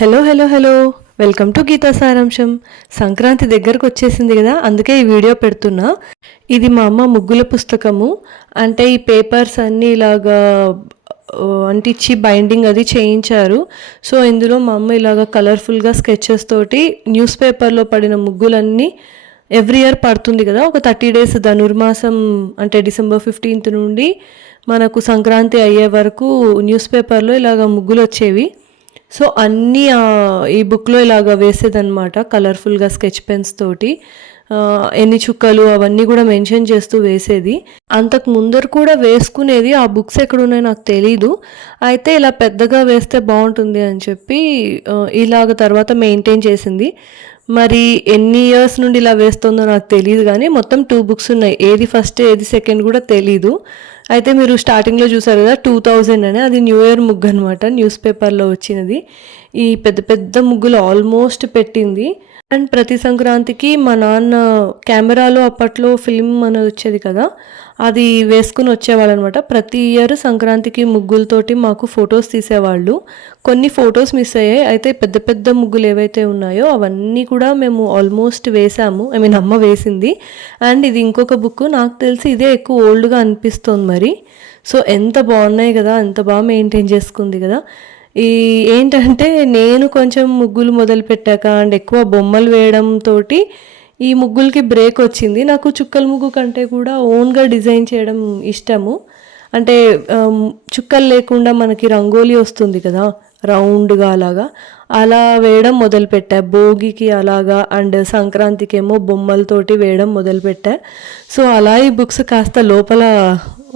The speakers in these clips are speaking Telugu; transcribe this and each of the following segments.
Hello hello hello welcome to Gita Saramsham. Sankranti దగ్గరకు వచ్చేసింది కదా, అందుకే ఈ వీడియో పెడుతున్నా. ఇది మా అమ్మ ముగ్గుల పుస్తకము. అంటే ఈ పేపర్స్ అన్నీ ఇలాగా అంటించి బైండింగ్ అది చేయించారు. సో ఇందులో మా అమ్మ ఇలాగ కలర్ఫుల్గా స్కెచెస్ తోటి న్యూస్ పేపర్లో పడిన ముగ్గులన్నీ ఎవ్రీ ఇయర్ పడుతుంది కదా, ఒక 30 days ధనుర్మాసం అంటే December 15th నుండి మనకు సంక్రాంతి అయ్యే వరకు న్యూస్ పేపర్లో ఇలాగ ముగ్గులు వచ్చేవి. సో అన్నీ ఈ బుక్లో ఇలాగ వేసేదన్నమాట కలర్ఫుల్గా స్కెచ్ పెన్స్ తోటి. ఎన్ని చుక్కలు అవన్నీ కూడా మెన్షన్ చేస్తూ వేసేది. అంతకు ముందర కూడా వేసుకునేది. ఆ బుక్స్ ఎక్కడున్నాయో నాకు తెలీదు. అయితే ఇలా పెద్దగా వేస్తే బాగుంటుంది అని చెప్పి ఇలాగ తర్వాత మెయింటైన్ చేసింది. మరి ఎన్ని ఇయర్స్ నుండి ఇలా వేస్తుందో నాకు తెలియదు, కానీ మొత్తం 2 books ఉన్నాయి. ఏది ఫస్ట్ ఏది సెకండ్ కూడా తెలీదు. అయితే మీరు స్టార్టింగ్లో చూసారు కదా 2000 అని, అది న్యూ ఇయర్ ముగ్గు అనమాట, న్యూస్ పేపర్లో వచ్చినది. ఈ పెద్ద పెద్ద ముగ్గులు ఆల్మోస్ట్ పెట్టింది. అండ్ ప్రతి సంక్రాంతికి మా నాన్న కెమెరాలో అప్పట్లో ఫిల్మ్ అనేది వచ్చేది కదా, అది వేసుకుని వచ్చేవాళ్ళు అనమాట. ప్రతి ఇయర్ సంక్రాంతికి ముగ్గులతోటి మాకు ఫొటోస్ తీసేవాళ్ళు. కొన్ని ఫొటోస్ మిస్ అయ్యాయి. అయితే పెద్ద పెద్ద ముగ్గులు ఏవైతే ఉన్నాయో అవన్నీ కూడా మేము ఆల్మోస్ట్ వేసాము. అమ్మ వేసింది. అండ్ ఇది ఇంకొక బుక్, నాకు తెలిసి ఇదే ఎక్కువ ఓల్డ్గా అనిపిస్తుంది మరి. సో ఎంత బాగున్నాయి కదా, ఎంత బాగా మెయింటైన్ చేసుకుంది కదా. ఏంటంటే నేను కొంచెం ముగ్గులు మొదలుపెట్టాక అండ్ ఎక్కువ బొమ్మలు వేయడంతో ఈ ముగ్గులకి బ్రేక్ వచ్చింది. నాకు చుక్కల ముగ్గు కంటే కూడా ఓన్గా డిజైన్ చేయడం ఇష్టము. అంటే చుక్కలు లేకుండా మనకి రంగోలీ వస్తుంది కదా రౌండ్గా, అలా వేయడం మొదలుపెట్టా. భోగికి అలాగా అండ్ సంక్రాంతికి ఏమో బొమ్మలతోటి వేయడం మొదలుపెట్టా. సో అలా ఈ బుక్స్ కాస్త లోపల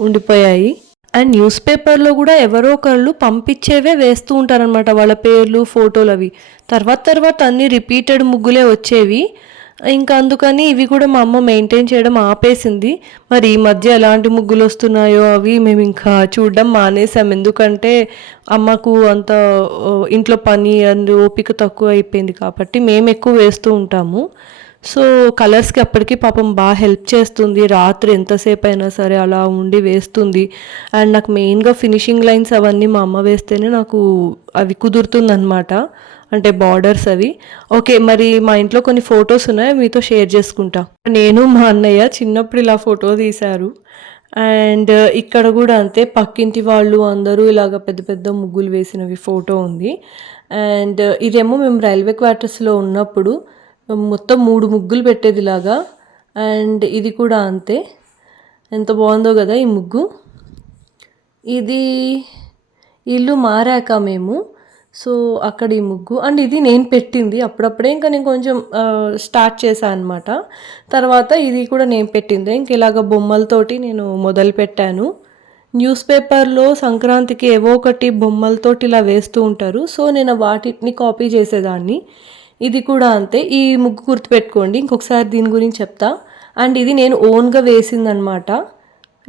ఉండిపోయాయి. అండ్ న్యూస్ పేపర్లో కూడా ఎవరో ఒకళ్ళు పంపించేవే వేస్తూ ఉంటారనమాట, వాళ్ళ పేర్లు ఫోటోలు అవి. తర్వాత అన్నీ రిపీటెడ్ ముగ్గులే వచ్చేవి. ఇంకా అందుకని ఇవి కూడా మా అమ్మ మెయింటైన్ చేయడం ఆపేసింది. మరి ఈ మధ్య ఎలాంటి ముగ్గులు వస్తున్నాయో అవి మేము ఇంకా చూడడం మానేసాం. ఎందుకంటే అమ్మకు అంత ఇంట్లో పని అండ్ ఓపిక తక్కువ అయిపోయింది కాబట్టి మేము ఎక్కువ వేస్తూ ఉంటాము. సో కలర్స్కి అప్పటికి పాపం బాగా హెల్ప్ చేస్తుంది. రాత్రి ఎంతసేపు అయినా సరే అలా ఉండి వేస్తుంది. అండ్ నాకు మెయిన్గా ఫినిషింగ్ లైన్స్ అవన్నీ మా అమ్మ వేస్తేనే నాకు అవి కుదురుతుందన్నమాట, అంటే బార్డర్స్ అవి. ఓకే, మరి మా ఇంట్లో కొన్ని ఫొటోస్ ఉన్నాయి, మీతో షేర్ చేసుకుంటా. నేను మా అన్నయ్య చిన్నప్పుడు ఇలా ఫోటో తీశారు. అండ్ ఇక్కడ కూడా అంతే, పక్కింటి వాళ్ళు అందరూ ఇలాగ పెద్ద పెద్ద ముగ్గులు వేసినవి ఫోటో ఉంది. అండ్ ఇదేమో మేము రైల్వే క్వార్టర్స్లో ఉన్నప్పుడు మొత్తం 3 ముగ్గులు పెట్టేది ఇలాగా. అండ్ ఇది కూడా అంతే, ఎంత బాగుందో కదా ఈ ముగ్గు. ఇది ఇల్లు మారాక మేము, సో అక్కడ ఈ ముగ్గు. అండ్ ఇది నేను పెట్టింది అప్పుడప్పుడే, ఇంకా నేను కొంచెం స్టార్ట్ చేశాను అనమాట. తర్వాత ఇది కూడా నేను పెట్టింది. ఇంక ఇలాగ బొమ్మలతోటి నేను మొదలు పెట్టాను. న్యూస్ పేపర్లో సంక్రాంతికి ఏవో ఒకటి బొమ్మలతోటి ఇలా వేస్తూ ఉంటారు. సో నేను వాటిని కాపీ చేసేదాన్ని. ఇది కూడా అంతే. ఈ ముగ్గు గుర్తుపెట్టుకోండి, ఇంకొకసారి దీని గురించి చెప్తా. అండ్ ఇది నేను ఓన్గా వేసిందనమాట,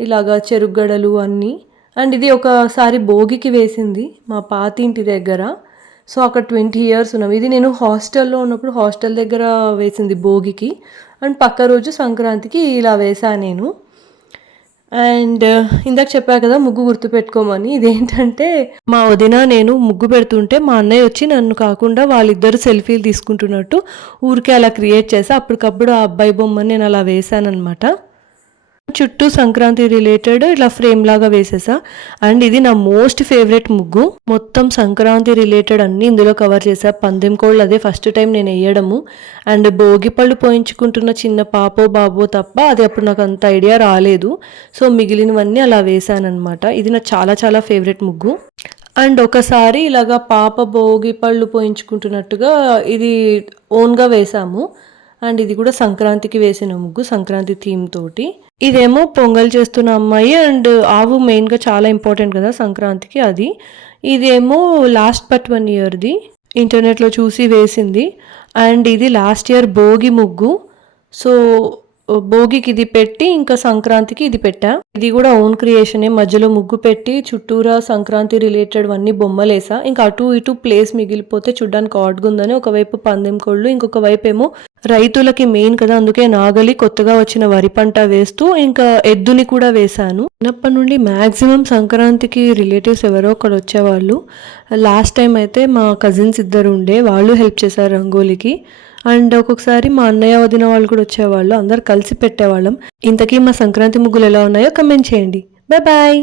ఇలాగా చెరుగడలు అన్నీ. అండ్ ఇది ఒకసారి భోగికి వేసింది మా పాతింటి దగ్గర. సో అక్కడ 20 years ఉన్నాం. ఇది నేను హాస్టల్లో ఉన్నప్పుడు హాస్టల్ దగ్గర వేసింది భోగికి. అండ్ పక్క రోజు సంక్రాంతికి ఇలా వేసాను నేను. అండ్ ఇందాక చెప్పా కదా ముగ్గు గుర్తుపెట్టుకోమని. ఇదేంటంటే మా వదిన నేను ముగ్గు పెడుతుంటే మా అన్నయ్య వచ్చి నన్ను కాకుండా వాళ్ళిద్దరు సెల్ఫీలు తీసుకుంటున్నట్టు ఊరికే అలా క్రియేట్ చేసి అప్పటికప్పుడు ఆ అబ్బాయి బొమ్మని నేను అలా వేసానమాట. చుట్టూ సంక్రాంతి రిలేటెడ్ ఇలా ఫ్రేమ్ లాగా వేసేసా. అండ్ ఇది నా మోస్ట్ ఫేవరెట్ ముగ్గు. మొత్తం సంక్రాంతి రిలేటెడ్ అన్నీ ఇందులో కవర్ చేసా. పందెం కోళ్ళు అదే ఫస్ట్ టైం నేను వేయడము. అండ్ భోగి పళ్ళు పోయించుకుంటున్న చిన్న పాపో బాబో తప్ప అది అప్పుడు నాకు అంత ఐడియా రాలేదు. సో మిగిలినవన్నీ అలా వేసానమాట. ఇది నాకు చాలా చాలా ఫేవరెట్ ముగ్గు. అండ్ ఒకసారి ఇలాగా పాప భోగి పళ్ళు పోయించుకుంటున్నట్టుగా ఇది ఓన్గా వేసాము. అండ్ ఇది కూడా సంక్రాంతికి వేసిన ముగ్గు, సంక్రాంతి థీమ్ తోటి. ఇదేమో పొంగల్ చేస్తున్న అమ్మాయి. అండ్ ఆవు మెయిన్గా చాలా ఇంపార్టెంట్ కదా సంక్రాంతికి, అది. ఇదేమో లాస్ట్ బట్ 1 yearది, ఇంటర్నెట్లో చూసి వేసింది. అండ్ ఇది లాస్ట్ ఇయర్ భోగి ముగ్గు. సో భోగికి ఇది పెట్టి ఇంకా సంక్రాంతికి ఇది పెట్టా. ఇది కూడా ఓన్ క్రియేషనే. మధ్యలో ముగ్గు పెట్టి చుట్టూరా సంక్రాంతి రిలేటెడ్ అన్ని బొమ్మలేసా. ఇంకా అటు ఇటు ప్లేస్ మిగిలిపోతే చూడ్డానికి ఆడ్గా ఉందని ఒకవైపు పందెం కోళ్ళు, ఇంకొక వైపు ఏమో రైతులకి మెయిన్ కదా! అందుకే నాగలి, కొత్తగా వచ్చిన వరి పంట వేస్తూ ఇంకా ఎద్దుని కూడా వేశాను. చిన్నప్పటి నుండి మాక్సిమం సంక్రాంతికి రిలేటివ్స్ ఎవరో ఒకరు వచ్చేవాళ్ళు. లాస్ట్ టైమ్ అయితే మా కజిన్స్ ఇద్దరు ఉండే వాళ్ళు హెల్ప్ చేశారు రంగోలికి. అండ్ ఒక్కొక్కసారి మా అన్నయ్య, వదిన వాళ్ళు కూడా వచ్చేవాళ్ళు. అందరు కలిసి పెట్టేవాళ్ళం. ఇంతకీ మా సంక్రాంతి ముగ్గులు ఎలా ఉన్నాయో కమెంట్ చేయండి. Bye bye.